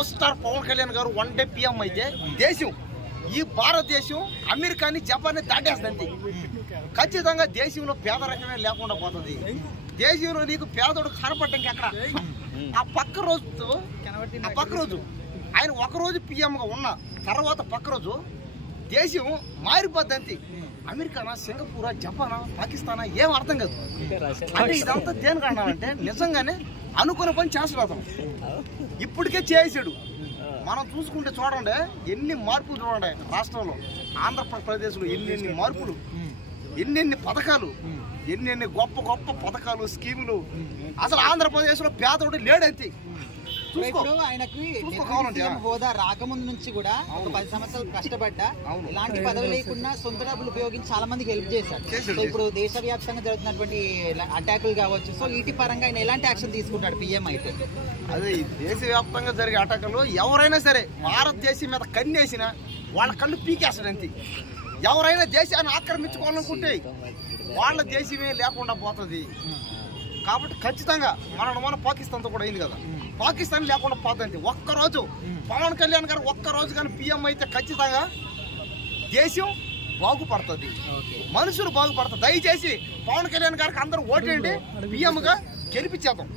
Power star Pawan Kalyan గారు one day PM అయితే దేశం ఈ భారతదేశం అమెరికాని జపాన్ని దాటేస్తుంది. ఖచ్చితంగా దేశంలో పేదరికమే లేకుండా పోతుంది. దేశంలో నీకు పేదోడు కనపడటం ఎక్కడ ఆ పక్క రోజు ఆయన ఒకరోజు పిఎంగా ఉన్న తర్వాత పక్క రోజు దేశం మారిపోద్ది. అమెరికానా, సింగపూరా, జపానా, పాకిస్తానా ఏం అర్థం కాదు. అంటే ఇదంతా దేనికి అన్నామంటే నిజంగానే అనుకున్న పని చేస్తున్నాం. ఇప్పటికే చేసాడు. మనం చూసుకుంటే చూడండి ఎన్ని మార్పులు చూడండి రాష్ట్రంలో, ఆంధ్రప్రదేశ్లో ఎన్ని మార్పులు, ఎన్ని పథకాలు, ఎన్ని గొప్ప గొప్ప పథకాలు, స్కీములు. అసలు ఆంధ్రప్రదేశ్లో పేదోడు లేడంతే. ఇప్పుడు ఆయనకి హోదా రాకముందు నుంచి కూడా ఒక 10 సంవత్సరాలు కష్టపడ్డా ఇలాంటి పదవి లేకుండా సొంత డబ్బులు ఉపయోగించి చాలా మందికి హెల్ప్ చేశారు. సో ఇప్పుడు దేశవ్యాప్తంగా జరుగుతున్నటువంటి అటాకులు కావచ్చు, సో వీటి పరంగా ఆయన ఎలాంటి యాక్షన్ తీసుకుంటాడు పిఎం అయితే? అదే దేశవ్యాప్తంగా జరిగే అటాకులు ఎవరైనా సరే భారతదేశం మీద కన్నేసినా వాళ్ళ కళ్ళు పీకేస్తాడు అంతే. ఎవరైనా దేశాన్ని ఆక్రమించుకోవాలనుకుంటే వాళ్ళ దేశమే లేకుండా పోతుంది. కాబట్టి ఖచ్చితంగా మన పాకిస్తాన్తో కూడా అయింది కదా, పాకిస్తాన్ లేకుండా పోతుంది. ఒక్కరోజు పవన్ కళ్యాణ్ గారు ఒక్కరోజు కానీ పిఎం అయితే ఖచ్చితంగా దేశం బాగుపడుతుంది, మనుషులు బాగుపడతారు. దయచేసి పవన్ కళ్యాణ్ గారికి అందరూ ఓటేయండి, పిఎంగా గెలిపించేద్దాం.